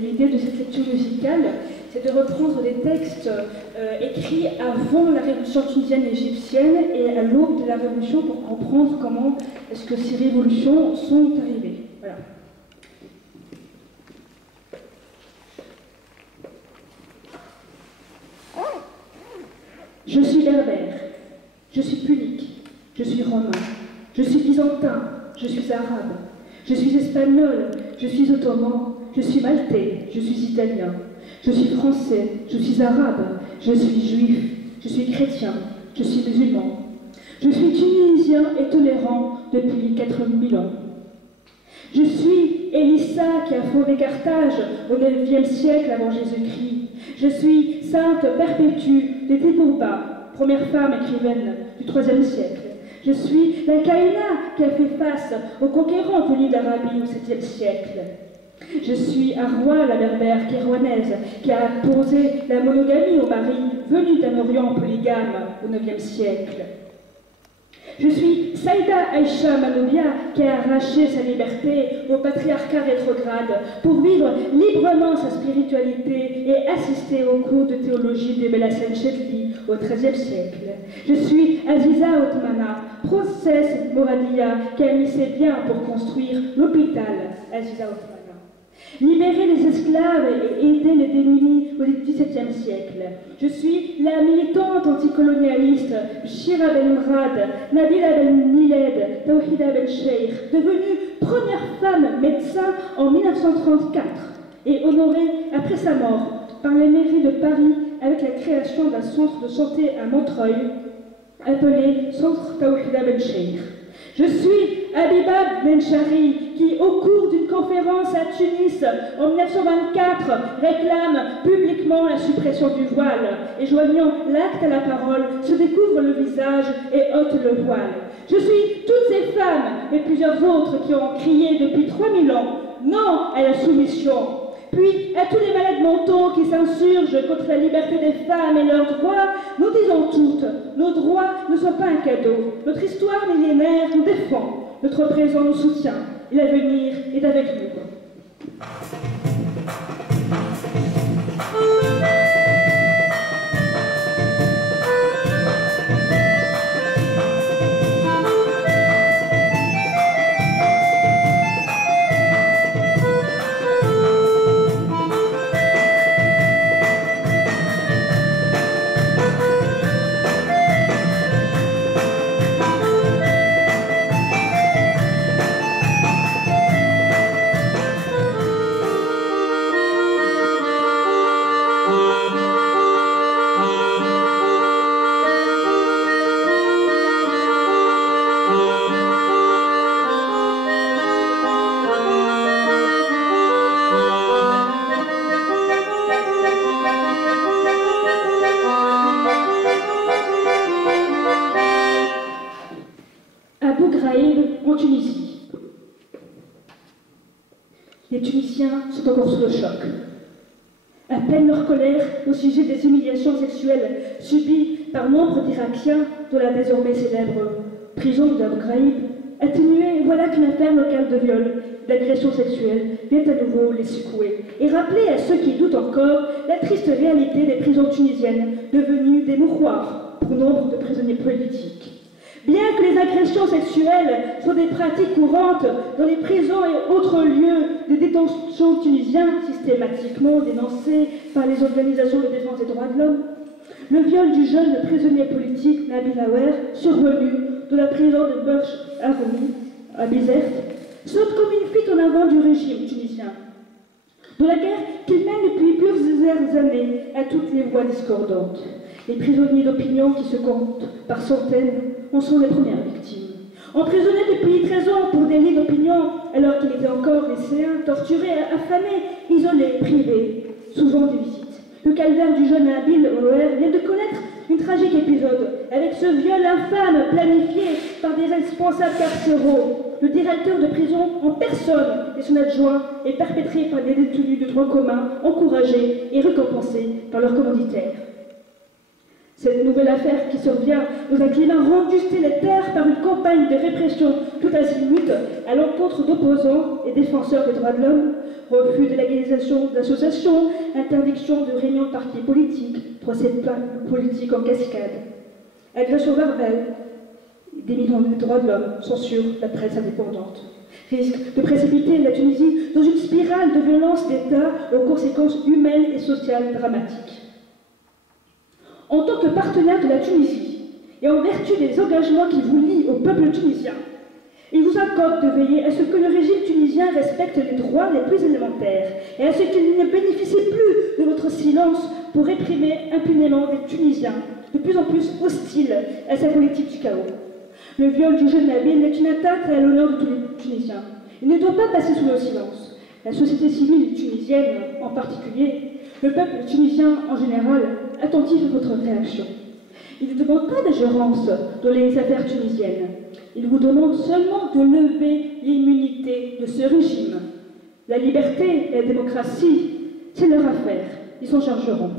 L'idée de cette lecture musicale, c'est de reprendre des textes écrits avant la révolution tunisienne et égyptienne et à l'aube de la révolution pour comprendre comment est-ce que ces révolutions sont arrivées. Voilà. Je suis berbère, je suis punique, je suis romain, je suis byzantin, je suis arabe, je suis espagnol, je suis ottoman, je suis maltais, je suis italien, je suis français, je suis arabe, je suis juif, je suis chrétien, je suis musulman. Je suis tunisien et tolérant depuis 4000 ans. Je suis Élissa qui a fondé Carthage au IXe siècle avant Jésus-Christ. Je suis Sainte Perpétue de Tébourba, première femme écrivaine du IIIe siècle. Je suis la Caïna qui a fait face aux conquérants venus d'Arabie au 7e siècle. Je suis Arwa, la berbère kérouanaise, qui a imposé la monogamie aux maris venus d'un Orient polygame au IXe siècle. Je suis Saïda Aïcha Manobia, qui a arraché sa liberté au patriarcat rétrograde pour vivre librement sa spiritualité et assister aux cours de théologie de Belhassen Chedli au XIIIe siècle. Je suis Aziza Othmana, princesse Moradia, qui a mis ses biens pour construire l'hôpital Aziza Othmana. Libérer les esclaves et aider les démunis au XVIIe siècle. Je suis la militante anticolonialiste Shira Ben Mrad, Nabila Ben Niled, Tawhida Ben Sheikh, devenue première femme médecin en 1934 et honorée après sa mort par les mairies de Paris avec la création d'un centre de santé à Montreuil appelé Centre Tawhida Ben Sheikh. Je suis Habiba Benchari qui, au cours d'une conférence à Tunis en 1924, réclame publiquement la suppression du voile et, joignant l'acte à la parole, se découvre le visage et ôte le voile. Je suis toutes ces femmes et plusieurs autres qui ont crié depuis 3000 ans non à la soumission. Puis, à tous les malades mentaux qui s'insurgent contre la liberté des femmes et leurs droits, nous disons toutes, nos droits ne sont pas un cadeau. Notre histoire millénaire nous défend, notre présent nous soutient, et l'avenir est avec nous. En Tunisie. Les Tunisiens sont encore sous le choc. À peine leur colère au sujet des humiliations sexuelles subies par nombre d'Irakiens dans la désormais célèbre prison d'Abu Ghraib atténuée, voilà qu'une affaire locale de viol, d'agression sexuelle vient à nouveau les secouer et rappeler à ceux qui doutent encore la triste réalité des prisons tunisiennes devenues des mouroirs pour nombre de prisonniers politiques. Bien que les agressions sexuelles soient des pratiques courantes dans les prisons et autres lieux de détention tunisiens, systématiquement dénoncés par les organisations de défense des droits de l'homme, le viol du jeune prisonnier politique Nabil Aouer, survenu de la prison de Burj Aroni à Bizerte, saute comme une fuite en avant du régime tunisien. de la guerre qu'il mène depuis plusieurs années à toutes les voix discordantes. Les prisonniers d'opinion qui se comptent par centaines en sont les premières victimes. Emprisonné depuis 13 ans pour délit d'opinion, alors qu'il était encore lycéen, torturé, affamé, isolé, privé, souvent des visites. Le calvaire du jeune Bill O'Hare vient de connaître une tragique épisode avec ce viol infâme planifié par des responsables carcéraux. Le directeur de prison en personne et son adjoint est perpétré par des détenus de droit commun, encouragés et récompensés par leurs commanditaires. Cette nouvelle affaire qui survient dans un climat rendu délétère par une campagne de répression tout azimut à l'encontre d'opposants et défenseurs des droits de l'homme, refus de légalisation d'associations, interdiction de réunions de partis politiques, procès politiques en cascade, agression verbale, démission des droits de l'homme, censure de la presse indépendante, risque de précipiter la Tunisie dans une spirale de violence d'État aux conséquences humaines et sociales dramatiques. En tant que partenaire de la Tunisie, et en vertu des engagements qui vous lient au peuple tunisien, il vous incombe de veiller à ce que le régime tunisien respecte les droits les plus élémentaires et à ce qu'il ne bénéficie plus de votre silence pour réprimer impunément des Tunisiens de plus en plus hostiles à sa politique du chaos. Le viol du jeune Nabil est une attaque à l'honneur de tous les Tunisiens. Il ne doit pas passer sous le silence. La société civile tunisienne en particulier, le peuple tunisien en général, attentif à votre réaction. Il ne demande pas d'ingérence dans les affaires tunisiennes. Il vous demande seulement de lever l'immunité de ce régime. La liberté et la démocratie, c'est leur affaire. Ils s'en chargeront.